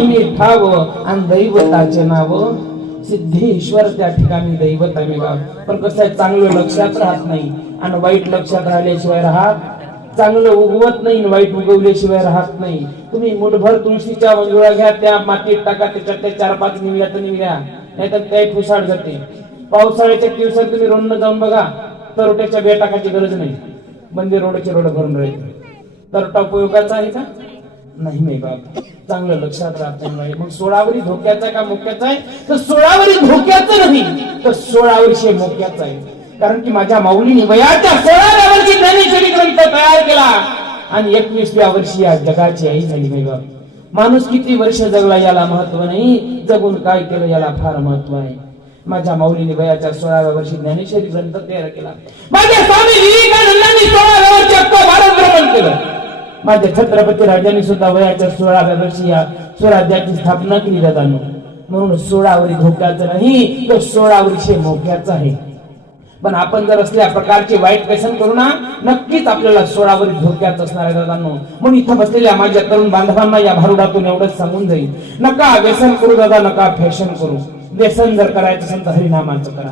भूमी ठाव आणि दैवताचे नाव सिद्धेश्वर त्या ठिकाणी दैवत आहे बाबा. पण कसं आहे, चांगलं लक्षात राहत नाही आणि वाईट लक्षात राहिल्याशिवाय राहत, चांगलं उगवत नाही वाईट उगवल्याशिवाय राहत नाही. तुम्ही मुठभर तुळशीच्या मंजुळा घ्या, त्या मातीत टाका, त्याच्यात त्या 4-5 निवल्या तर निवल्या, नाहीतर त्या फुसाड जाते. पावसाळ्याच्या दिवसात तुम्ही रोडनं जाऊन बघा, तरोट्याच्या बिया टाकायची गरज नाही, बंदे रोडचे रोड भरून राहील. तरोटा उपयोगाचा आहे का? नाही नाही बाबा, चांगलं लक्षात राहत नाही. मग 16 वरी धोक्याचा का मोक्याचा आहे? तर 16 वरी धोक्याचं नाही, तर 16 वर्षे मोक्याचं आहे. कारण की माझ्या माऊलीने वयाच्या 16व्या वर्षी ज्ञानेश्वरी ग्रंथ तयार केला आणि 21व्या वर्षी या जगाची आई झाली. नाही बाबा, माणूस किती वर्ष जगला याला महत्व नाही, जगून काय केलं याला फार महत्व आहे. माझ्या माऊलीने वयाच्या 16व्या वर्षी ज्ञानेश्वरी ग्रंथ तयार केला. माझ्या स्वामी विवेकानंदांनी 16व्या वर्षी अख्खं भारत भ्रमण केलं. माझ्या छत्रपती राजांनी सुद्धा वयाच्या 16व्या वर्षी या स्वराज्याची स्थापना केली दादांनो. म्हणून 16 वरी धोक्याचं नाही, तो 16 वर्षे मोक्याचं आहे. पण आपण जर असल्या प्रकारचे वाईट व्यसन करू ना, नक्कीच आपल्याला 16 वरी धोक्यात असणार आहे दादांनो. म्हणून इथं बसलेल्या माझ्या तरुण बांधवांना या भारुडातून एवढंच सांगून जाईल, नका व्यसन करू दादा, नका फॅशन करू. व्यसन जर करायचं असेल तर हरिनामाचं करा.